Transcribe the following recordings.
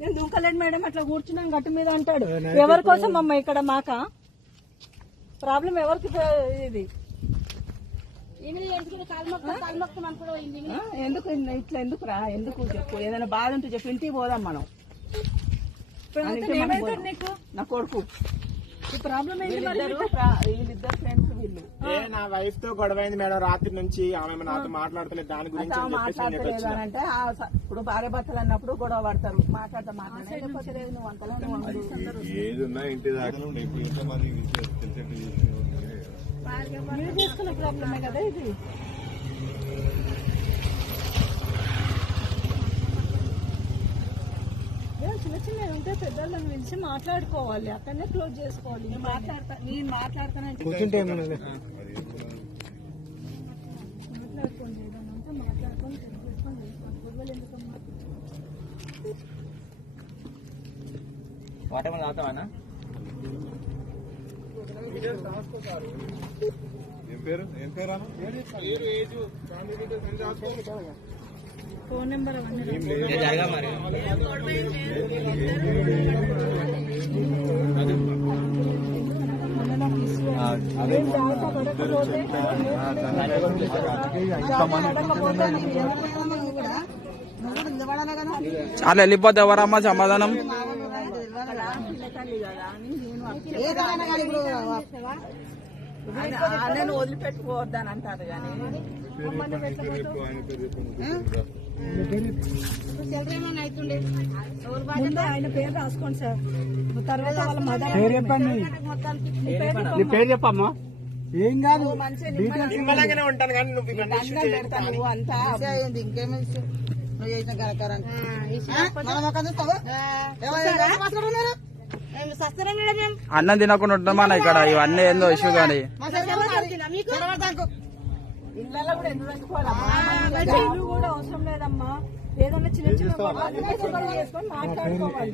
నేను దూకలేను మేడం, అట్లా కూర్చున్నాను గట్టు మీద అంటాడు. ఎవరి కోసం అమ్మ ఇక్కడ మాకా ప్రాబ్లం? ఎవరికి ఇది ఎందుకు ఇట్లా ఎందుకు రా? ఎందుకు చెప్పు, ఏదైనా బాధ ఉంటే చెప్పు, ఇంటికి పోదాం మనం. నీకు నా కొడుకు ఈ ప్రాబ్లం ఏంటి? వీళ్ళిద్దరు ఫ్రెండ్స్ వీళ్ళు. నా వైఫ్ తో గొడవైంది మేడం రాత్రి నుంచి, ఆమె నాతో మాట్లాడతలేదు దాని గురించి. మాట్లాడలేదు అని అంటే ఇప్పుడు భార్య భర్తలు అన్నప్పుడు గొడవ పడతారు. మాట్లాడలేదు నువ్వు అంతలో మీరు చేసుకున్న ప్రాబ్లమే కదా ఇది. చిన్న చిన్న ఉంటే పెద్దోళ్ళని పిలిచి మాట్లాడుకోవాలి, అక్కడనే క్లోజ్ చేసుకోవాలి. నేను మాట్లాడతానంటే మాట్లాడుకోండి, ఏదైనా ఉంటే మాట్లాడుకొని చేసుకొని చేసుకోండి. గొడవలు ఎందుకమ్మా? ఫోన్ నెంబర్ అవన్నీ చాలా వెళ్ళిపోతే ఎవరమ్మా సమాధానం? నేను వదిలిపెట్టుకోవద్దని అంటారు కానీ ఆయన పేరు రాసుకోండి సార్. తర్వాత వాళ్ళ మదర్ పేరు చెప్పండి. నీ పేరు చెప్పమ్మా. ఏం కాదు, నిమ్మలంగానే ఉంటాను కానీ నువ్వు పెడతాను అంతా. ఇంకేమీ అన్నం తినకుండా ఉంటామా ఇక్కడ? ఇవన్నీ ఏందో ఇష్యూ కానీ ఇళ్ళలో కూడా ఎందుకు ఇల్లు కూడా అవసరం లేదమ్మా. ఏదన్నా చిన్న చిన్న చేసుకొని మాట్లాడుకోవాలి.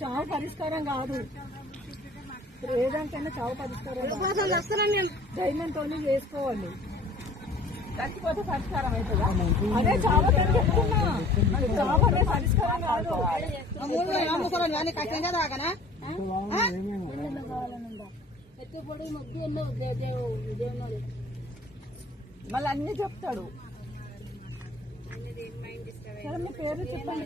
చావు పరిష్కారం కాదు, ఏదానికైనా చావు పరిష్కారం ధైర్యంతో చేసుకోవాలి. చచ్చిపోతే పరిష్కారం అవుతుందా? అదే చావు చెప్తున్నా, చావు అనే పరిష్కారం కాదు. మళ్ళీ అన్ని చెప్తాడు. సరే మీ పేరు చెప్పండి.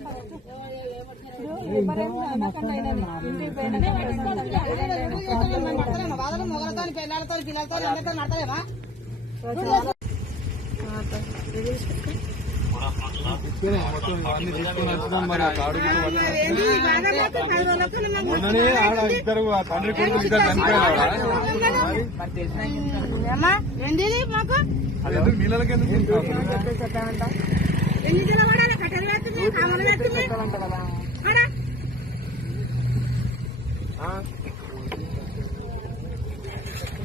ఇద్దరు తండ్రి కొడుకులు ఇద్దరు చనిపోయారు. నీళ్ళకి ఎందుకు